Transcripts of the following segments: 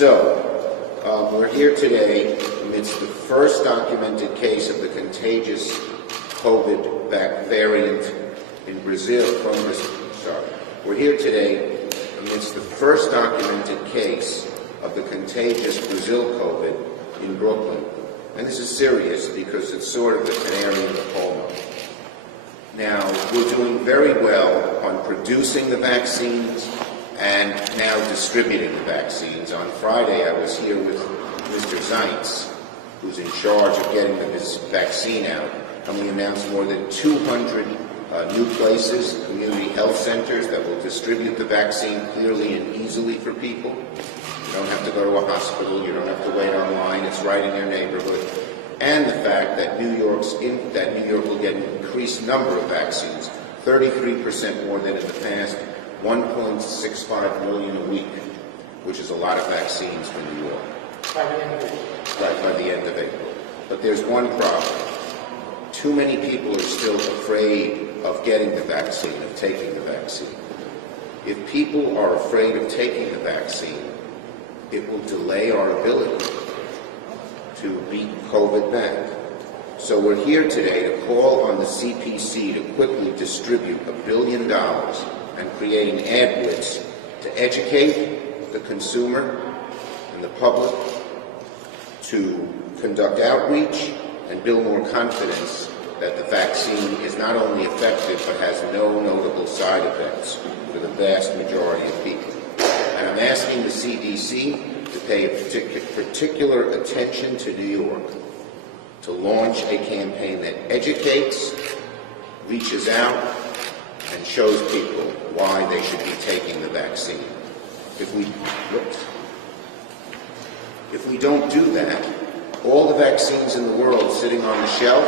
We're here today amidst the first documented case of the contagious COVID variant in Brazil. We're here today amidst the first documented case of the contagious Brazil COVID in Brooklyn. And this is serious because it's sort of the canary in the coal mine. Now, we're doing very well on producing the vaccines and now distributing the vaccines. On Friday, I was here with Mr. Zeitz, who's in charge of getting this vaccine out, and we announced more than 200 new places, community health centers, that will distribute the vaccine clearly and easily for people. You don't have to go to a hospital, you don't have to wait online, it's right in your neighborhood. And the fact that New York will get an increased number of vaccines, 33% more than in the past, 1.65 million a week, which is a lot of vaccines for New York. By the end of April. Right, by the end of April. But there's one problem. Too many people are still afraid of getting the vaccine, of taking the vaccine. If people are afraid of taking the vaccine, it will delay our ability to beat COVID back. So we're here today to call on the CPC to quickly distribute $1 billion and create an ad blitz to educate the consumer and the public, to conduct outreach and build more confidence that the vaccine is not only effective but has no notable side effects for the vast majority of people. And I'm asking the CDC to pay a particular attention to New York, to launch a campaign that educates, reaches out, and shows people why they should be taking the vaccine. If we don't do that, all the vaccines in the world sitting on the shelf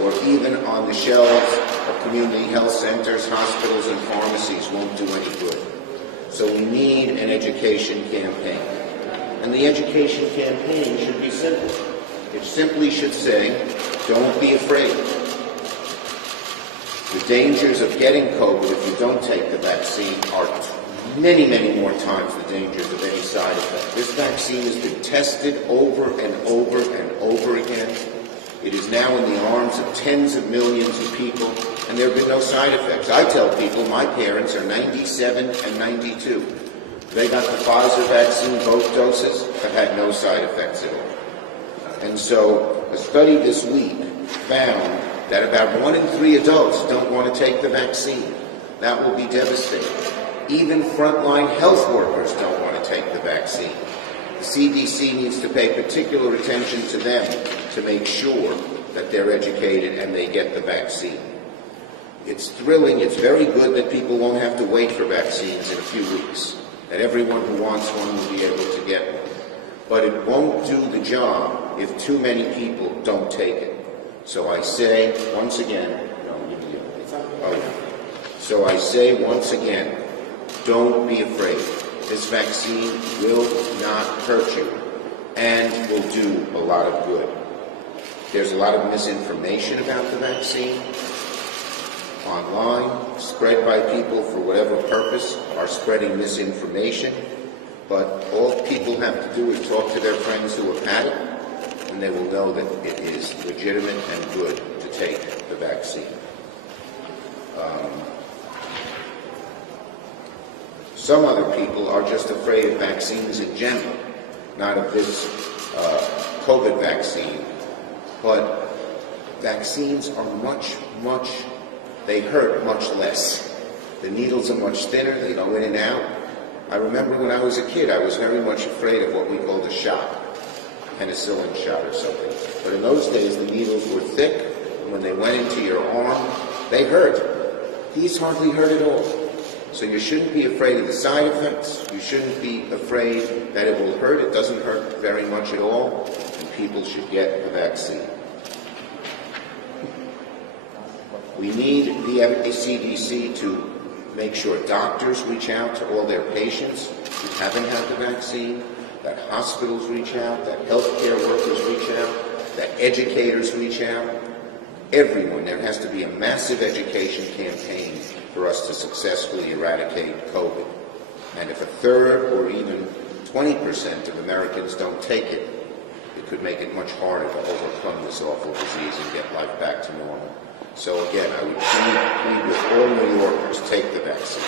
or even on the shelves of community health centers, hospitals, and pharmacies won't do any good. So we need an education campaign. And the education campaign should be simple. It simply should say, don't be afraid. The dangers of getting COVID if you don't take the vaccine are many, many more times the dangers of any side effect. This vaccine has been tested over and over and over again. It is now in the arms of tens of millions of people, and there have been no side effects. I tell people my parents are 97 and 92. They got the Pfizer vaccine, both doses, but had no side effects at all. And so a study this week found that about 1 in 3 adults don't want to take the vaccine. That will be devastating. Even frontline health workers don't want to take the vaccine. The CDC needs to pay particular attention to them to make sure that they're educated and they get the vaccine. It's thrilling, it's very good that people won't have to wait for vaccines in a few weeks, that everyone who wants one will be able to get one. But it won't do the job if too many people don't take it. So I say once again, don't be afraid. This vaccine will not hurt you and will do a lot of good. There's a lot of misinformation about the vaccine online, spread by people for whatever purpose are spreading misinformation. But all people have to do is talk to their friends who have had it, and they will know that it is legitimate and good to take the vaccine. Some other people are just afraid of vaccines in general, not of this COVID vaccine. But vaccines are they hurt much less. The needles are much thinner, they go in and out. I remember when I was a kid, I was very much afraid of what we called a shot, penicillin shot or something. But in those days, the needles were thick, and when they went into your arm, they hurt. These hardly hurt at all. So you shouldn't be afraid of the side effects. You shouldn't be afraid that it will hurt. It doesn't hurt very much at all, and people should get the vaccine. We need the CDC to make sure doctors reach out to all their patients who haven't had the vaccine, that hospitals reach out, that healthcare workers reach out, that educators reach out. Everyone, there has to be a massive education campaign for us to successfully eradicate COVID. And if a third or even 20% of Americans don't take it, it could make it much harder to overcome this awful disease and get life back to normal. So again, I would plead with all New Yorkers, take the vaccine.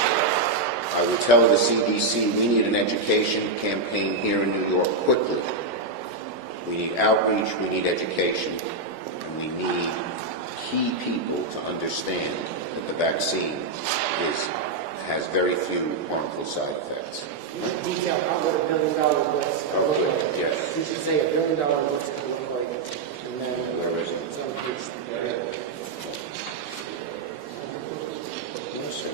I would tell the CDC we need an education campaign here in New York quickly. We need outreach, we need education, and we need key people to understand that the vaccine has very few harmful side effects. Detail out what $1 billion blitz could look like. Yes. You should say $1 billion blitz could look like, and then Where is it? it's on page. Yes, sir.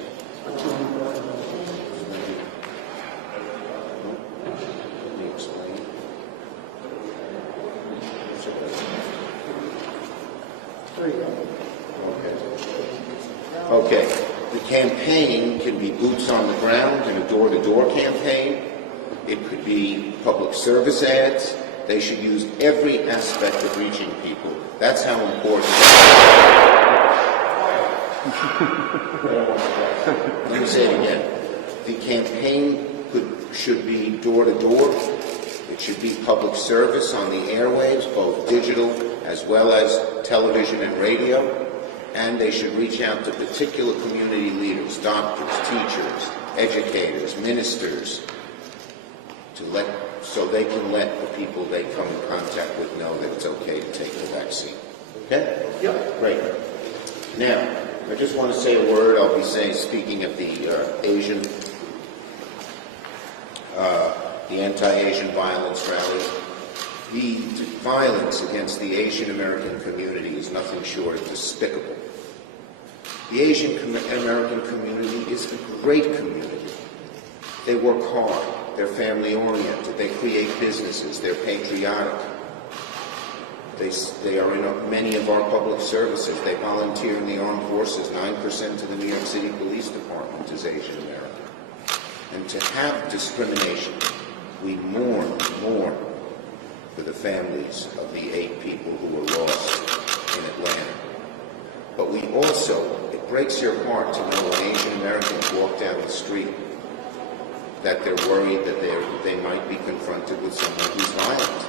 Let me explain. There you go. Okay. The campaign can be boots on the ground and a door-to-door campaign. It could be public service ads. They should use every aspect of reaching people. That's how important. Let me say it again. The campaign should be door-to-door. It should be public service on the airwaves, both digital as well as television and radio. And they should reach out to particular community leaders, doctors, teachers, educators, ministers, so they can let the people they come in contact with know that it's okay to take the vaccine. Okay? Yep. Great. Now, I just want to say a word. I'll be speaking at the anti-Asian violence rally. The violence against the Asian American community is nothing short of despicable. The Asian American community is a great community. They work hard. They're family-oriented. They create businesses. They're patriotic. They are in many of our public services. They volunteer in the armed forces. 9% of the New York City Police Department is Asian American. And to have discrimination, we mourn for the families of the 8 people who were lost in Atlanta. But we also, it breaks your heart to know when Asian Americans walk down the street that they're worried that they might be confronted with someone who's violent.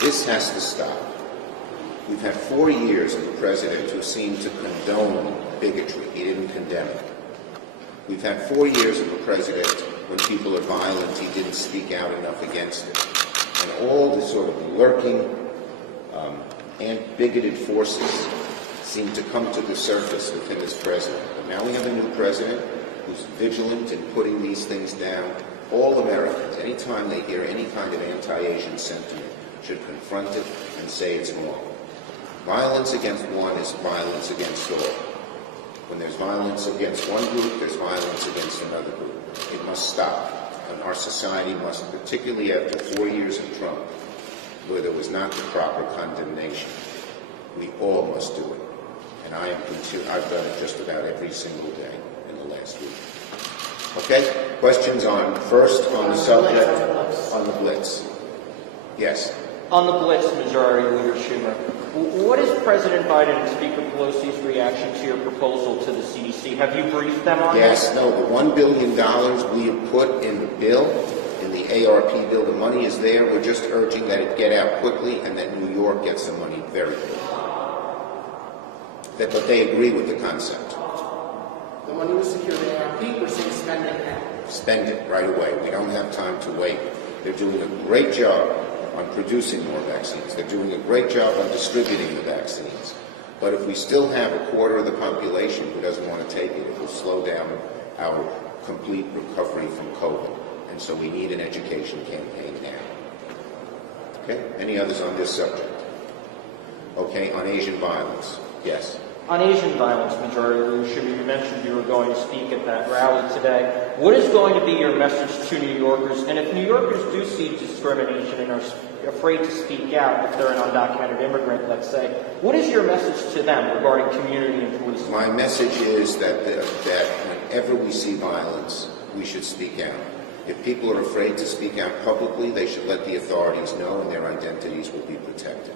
This has to stop. We've had 4 years of a president who seemed to condone bigotry. He didn't condemn it. We've had 4 years of a president when people are violent, he didn't speak out enough against it. And all the sort of lurking and bigoted forces seem to come to the surface within this president. But now we have a new president who's vigilant in putting these things down. All Americans, anytime they hear any kind of anti-Asian sentiment, should confront it and say it's wrong. Violence against one is violence against all. When there's violence against one group, there's violence against another group. It must stop. And our society must, particularly after 4 years of Trump, where there was not the proper condemnation, we all must do it. And I've done it just about every single day in the last week. Okay? Questions first on the subject, on the Blitz. Yes. On the Blitz, Majority Leader Schumer, what is President Biden and Speaker Pelosi's reaction to your proposal to the CDC? Have you briefed them on Yes, that? no, the $1 billion we have put in the bill, in the ARP bill, the money is there. We're just urging that it get out quickly and that New York gets the money very quickly. But they agree with the concept. The money was secured in ARP, we're saying spend it now. Spend it right away. We don't have time to wait. They're doing a great job on producing more vaccines. They're doing a great job on distributing the vaccines. But if we still have a quarter of the population who doesn't want to take it, it will slow down our complete recovery from COVID. And so we need an education campaign now. Okay? Any others on this subject? Okay, on Asian violence. Yes. On Asian violence, Majority Leader Schumer, you mentioned you were going to speak at that rally today. What is going to be your message to New Yorkers? And if New Yorkers do see discrimination and are afraid to speak out, if they're an undocumented immigrant, let's say, what is your message to them regarding community and policing? My message is that whenever we see violence, we should speak out. If people are afraid to speak out publicly, they should let the authorities know and their identities will be protected.